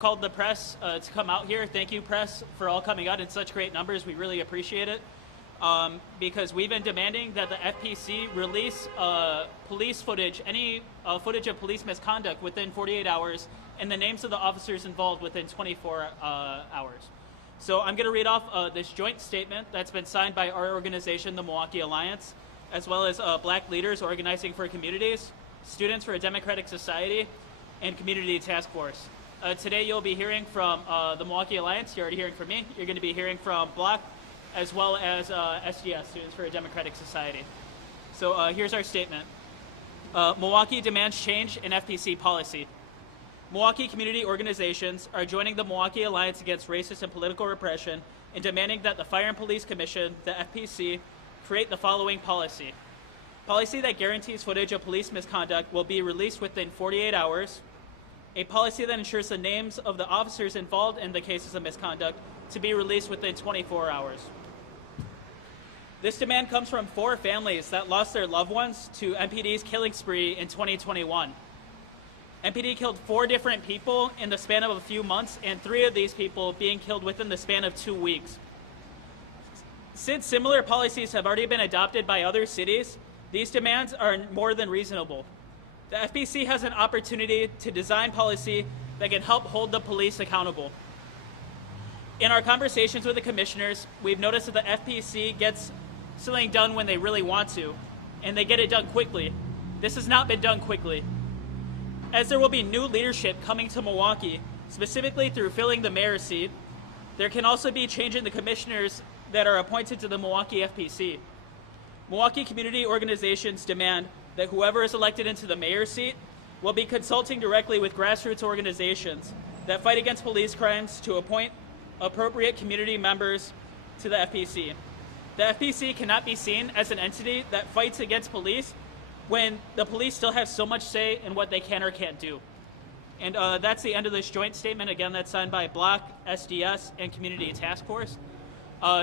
Called the press to come out here. Thank you, press, for all coming out in such great numbers. We really appreciate it because we've been demanding that the FPC release police footage, any footage of police misconduct within 48 hours and the names of the officers involved within 24 hours. So I'm going to read off this joint statement that's been signed by our organization, the Milwaukee Alliance, as well as Black leaders organizing for communities, Students for a Democratic Society, and Community Task Force. Today you'll be hearing from the Milwaukee Alliance. You're already hearing from me. You're going to be hearing from Bloc, as well as SDS, Students for a Democratic Society. So here's our statement. Milwaukee demands change in FPC policy. Milwaukee community organizations are joining the Milwaukee Alliance Against Racist and Political Repression in demanding that the Fire and Police Commission, the FPC, create the following policy. Policy that guarantees footage of police misconduct will be released within 48 hours. A policy that ensures the names of the officers involved in the cases of misconduct to be released within 24 hours. This demand comes from 4 families that lost their loved ones to MPD's killing spree in 2021. MPD killed 4 different people in the span of a few months, and 3 of these people being killed within the span of 2 weeks. Since similar policies have already been adopted by other cities, these demands are more than reasonable. The FPC has an opportunity to design policy that can help hold the police accountable. In our conversations with the commissioners, we've noticed that the FPC gets something done when they really want to, and they get it done quickly. This has not been done quickly. As there will be new leadership coming to Milwaukee, specifically through filling the mayor's seat, there can also be change in the commissioners that are appointed to the Milwaukee FPC. Milwaukee community organizations demand that whoever is elected into the mayor's seat will be consulting directly with grassroots organizations that fight against police crimes to appoint appropriate community members to the FPC. The FPC cannot be seen as an entity that fights against police when the police still have so much say in what they can or can't do. And that's the end of this joint statement. Again, that's signed by Bloc, SDS, and Community Task Force.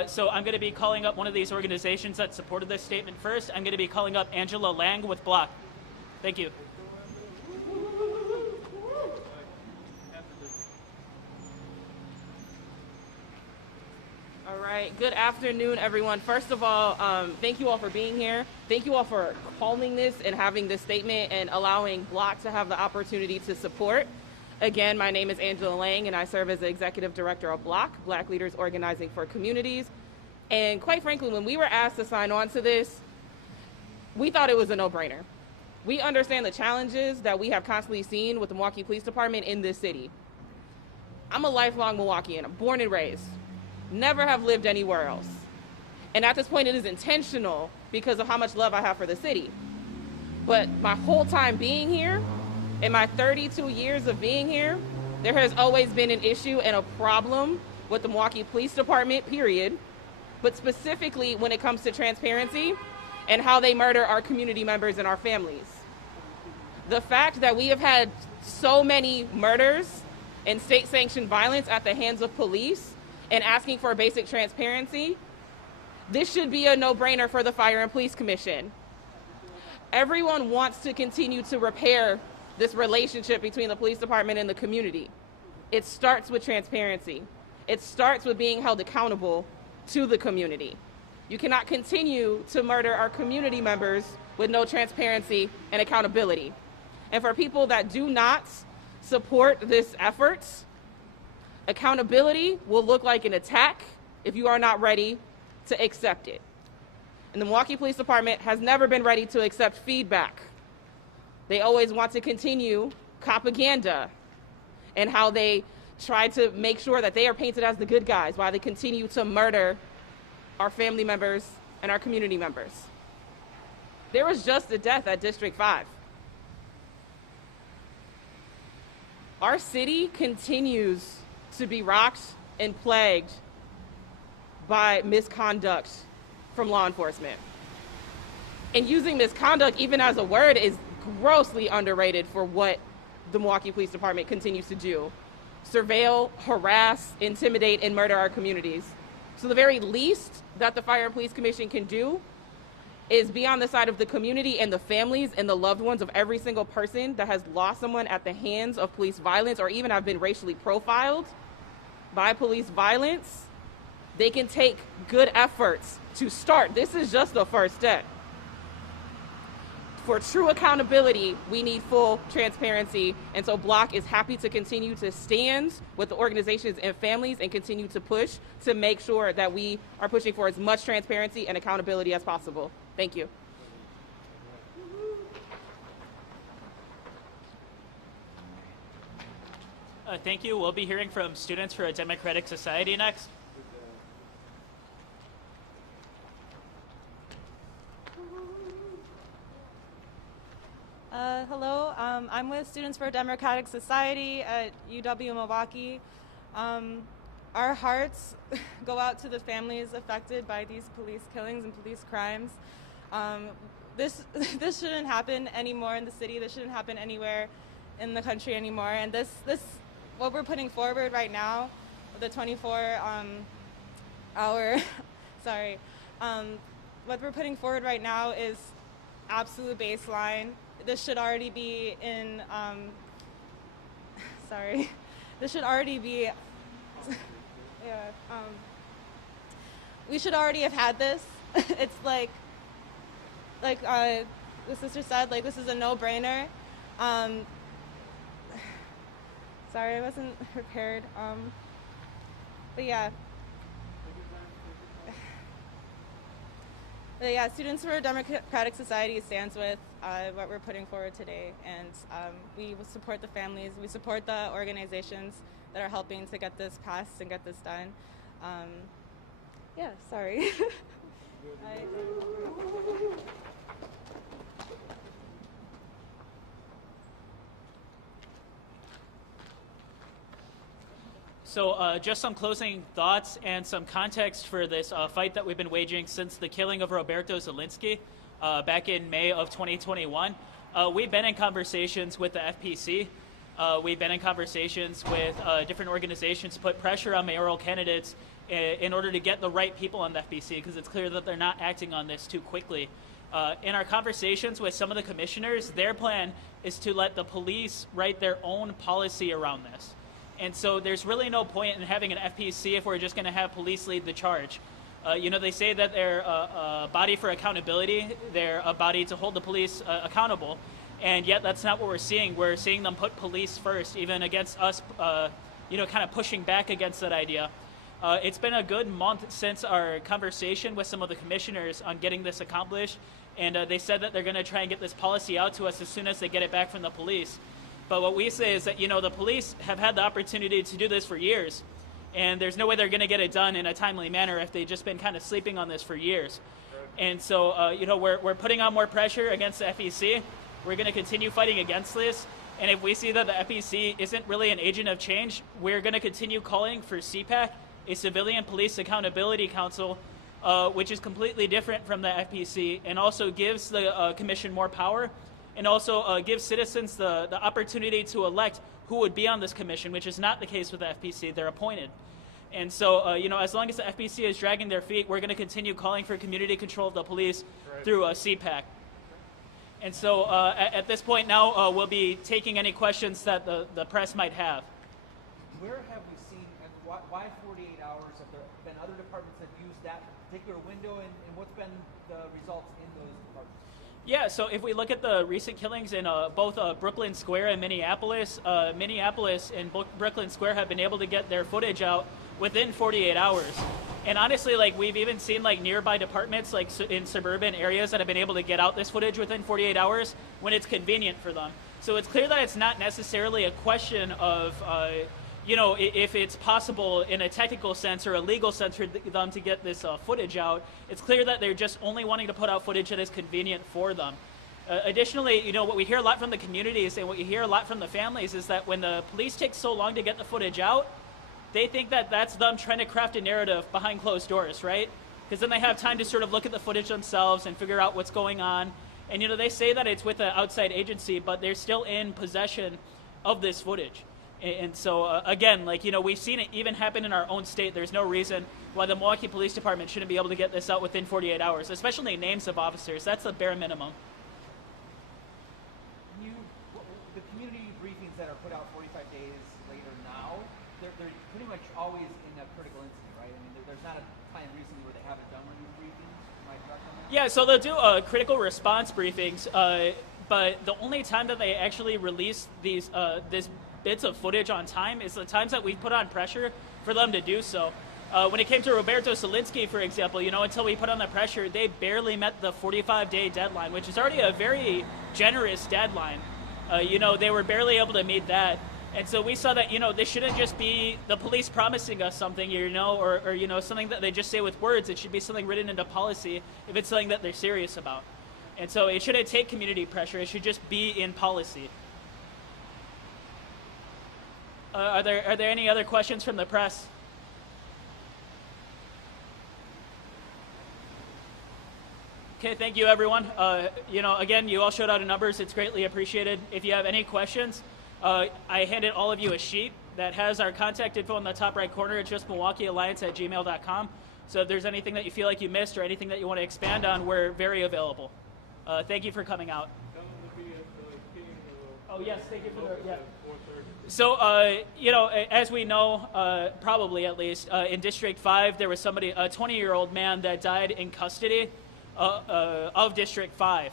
So I'm going to be calling up one of these organizations that supported this statement first. I'm going to be calling up Angela Lang with Bloc. Thank you. All right. Good afternoon, everyone. First of all, thank you all for being here. Thank you all for calling this and having this statement and allowing Bloc to have the opportunity to support. Again, my name is Angela Lang, and I serve as the Executive Director of Bloc, Black Leaders Organizing for Communities. And quite frankly, when we were asked to sign on to this, we thought it was a no-brainer. We understand the challenges that we have constantly seen with the Milwaukee Police Department in this city. I'm a lifelong Milwaukeean. I'm born and raised. Never have lived anywhere else. And at this point, it is intentional because of how much love I have for the city. But my whole time being here, in my 32 years of being here, there has always been an issue and a problem with the Milwaukee Police Department, period, but specifically when it comes to transparency and how they murder our community members and our families. The fact that we have had so many murders and state-sanctioned violence at the hands of police and asking for basic transparency, this should be a no-brainer for the Fire and Police Commission. Everyone wants to continue to repair this relationship between the police department and the community. It starts with transparency. It starts with being held accountable to the community. You cannot continue to murder our community members with no transparency and accountability. And for people that do not support this effort, accountability will look like an attack if you are not ready to accept it. And the Milwaukee Police Department has never been ready to accept feedback. They always want to continue propaganda and how they try to make sure that they are painted as the good guys while they continue to murder our family members and our community members. There was just a death at District 5. Our city continues to be rocked and plagued by misconduct from law enforcement. And using misconduct even as a word is grossly underrated for what the Milwaukee Police Department continues to do. Surveil, harass, intimidate, and murder our communities. So the very least that the Fire and Police Commission can do is be on the side of the community and the families and the loved ones of every single person that has lost someone at the hands of police violence or even have been racially profiled by police violence. They can take good efforts to start. This is just the first step. For true accountability, we need full transparency. And so Bloc is happy to continue to stand with the organizations and families and continue to push to make sure that we are pushing for as much transparency and accountability as possible. Thank you. Thank you. We'll be hearing from Students for a Democratic Society next. Hello, I'm with Students for a Democratic Society at UW Milwaukee. Our hearts go out to the families affected by these police killings and police crimes. This shouldn't happen anymore in the city. This shouldn't happen anywhere in the country anymore. And this what we're putting forward right now, the 24-hour, sorry, what we're putting forward right now is absolute baseline. This should already be in, this should already be, yeah, we should already have had this. It's like the sister said, like, this is a no-brainer. Sorry, I wasn't prepared. But yeah. Students for a Democratic Society stands with what we're putting forward today, and we support the families, we support the organizations that are helping to get this passed and get this done. Yeah, sorry. So just some closing thoughts and some context for this fight that we've been waging since the killing of Roberto Zielinski back in May of 2021. We've been in conversations with the FPC. We've been in conversations with different organizations to put pressure on mayoral candidates in order to get the right people on the FPC, because it's clear that they're not acting on this too quickly. In our conversations with some of the commissioners, their plan is to let the police write their own policy around this. And so there's really no point in having an FPC if we're just going to have police lead the charge. They say that they're a body for accountability. They're a body to hold the police accountable. And yet that's not what we're seeing. We're seeing them put police first, even against us, kind of pushing back against that idea. It's been a good month since our conversation with some of the commissioners on getting this accomplished. And they said that they're going to try and get this policy out to us as soon as they get it back from the police. But what we say is that, the police have had the opportunity to do this for years, and there's no way they're going to get it done in a timely manner if they've just been kind of sleeping on this for years. And so, we're putting on more pressure against the FEC. We're going to continue fighting against this. And if we see that the FEC isn't really an agent of change, we're going to continue calling for CPAC, a Civilian Police Accountability Council, which is completely different from the FPC and also gives the commission more power, and also gives citizens the opportunity to elect who would be on this commission, which is not the case with the FPC. They're appointed. And so, as long as the FPC is dragging their feet, we're going to continue calling for community control of the police through CPAC. And so at this point now, we'll be taking any questions that the press might have. Where have we seen, and why 48 hours? Have there been other departments that used that particular window, and what's been the results in those departments? Yeah, so if we look at the recent killings in both Brooklyn Square and Minneapolis, Minneapolis and Brooklyn Square have been able to get their footage out within 48 hours. And honestly, we've even seen nearby departments in suburban areas that have been able to get out this footage within 48 hours when it's convenient for them. So it's clear that it's not necessarily a question of if it's possible in a technical sense or a legal sense for them to get this footage out. It's clear that they're just only wanting to put out footage that is convenient for them. Additionally, what we hear a lot from the communities and what you hear a lot from the families is that when the police take so long to get the footage out, they think that that's them trying to craft a narrative behind closed doors, right? Because then they have time to sort of look at the footage themselves and figure out what's going on. And, they say that it's with an outside agency, but they're still in possession of this footage. And so, again, like, you know, we've seen it even happen in our own state. There's no reason why the Milwaukee Police Department shouldn't be able to get this out within 48 hours, especially names of officers. That's the bare minimum. The community briefings that are put out 45 days later now, they're pretty much always in a critical incident, right? I mean, there's not a time recently where they haven't done one of these briefings. Am I correct on that? Yeah, so they'll do critical response briefings, but the only time that they actually release these bits of footage on time is the times that we've put on pressure for them to do so. When it came to Roberto Solinsky, for example, you know, until we put on the pressure, they barely met the 45-day deadline, which is already a very generous deadline. You know, they were barely able to meet that. And so we saw that, you know, this shouldn't just be the police promising us something, you know, or you know, something that they just say with words. It should be something written into policy if it's something that they're serious about. And so it shouldn't take community pressure. It should just be in policy. Are there any other questions from the press? Okay, thank you, everyone. You know, again, you all showed out in numbers. It's greatly appreciated. If you have any questions, I handed all of you a sheet that has our contact info in the top right corner. It's just MilwaukeeAlliance@gmail.com. So if there's anything that you feel like you missed or anything that you want to expand on, we're very available. Thank you for coming out. Oh, yes, thank you for the, yeah. So, you know, as we know, probably at least, in District 5, there was somebody, a 20-year-old man that died in custody of District 5.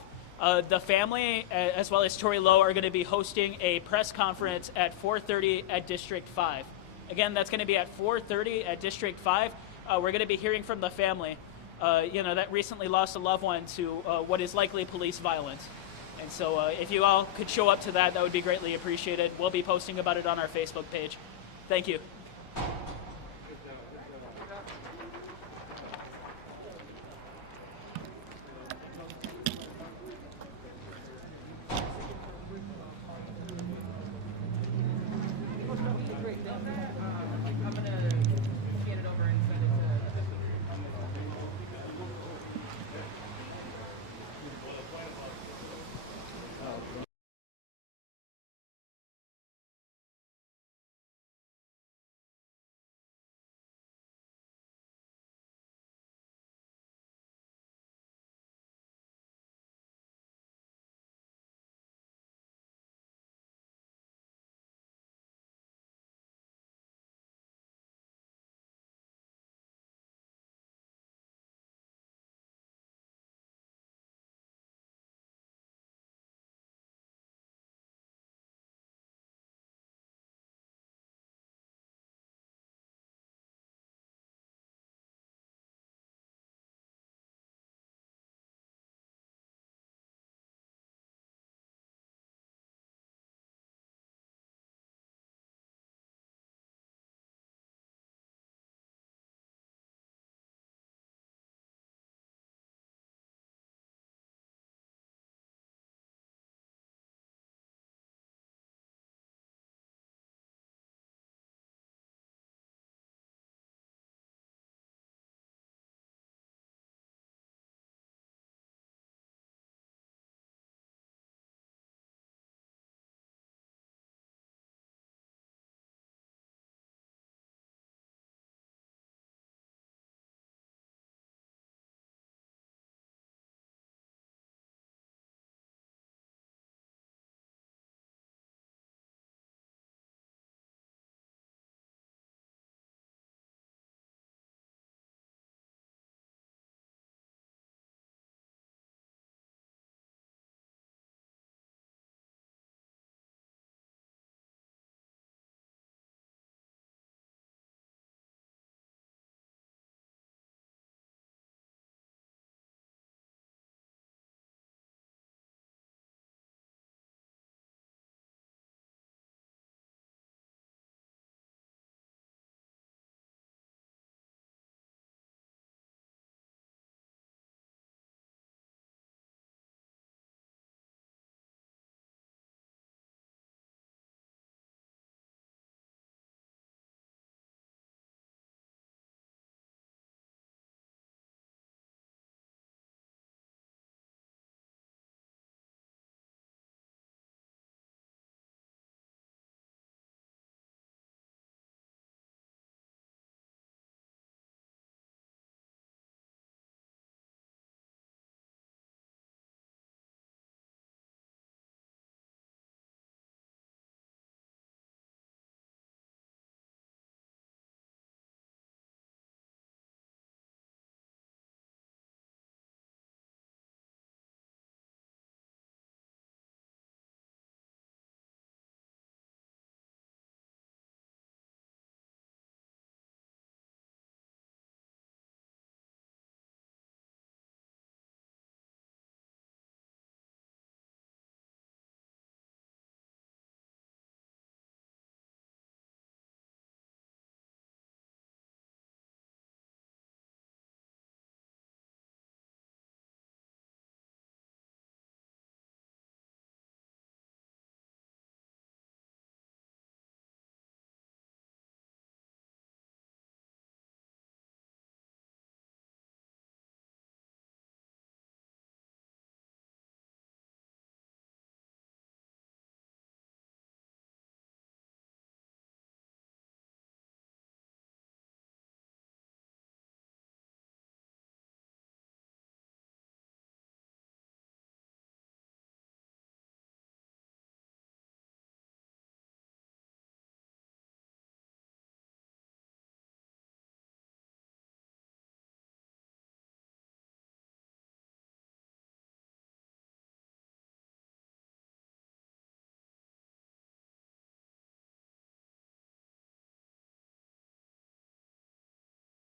The family, as well as Tory Lowe, are going to be hosting a press conference at 4:30 at District 5. Again, that's going to be at 4:30 at District 5. We're going to be hearing from the family, you know, that recently lost a loved one to what is likely police violence. And so if you all could show up to that, that would be greatly appreciated. We'll be posting about it on our Facebook page. Thank you.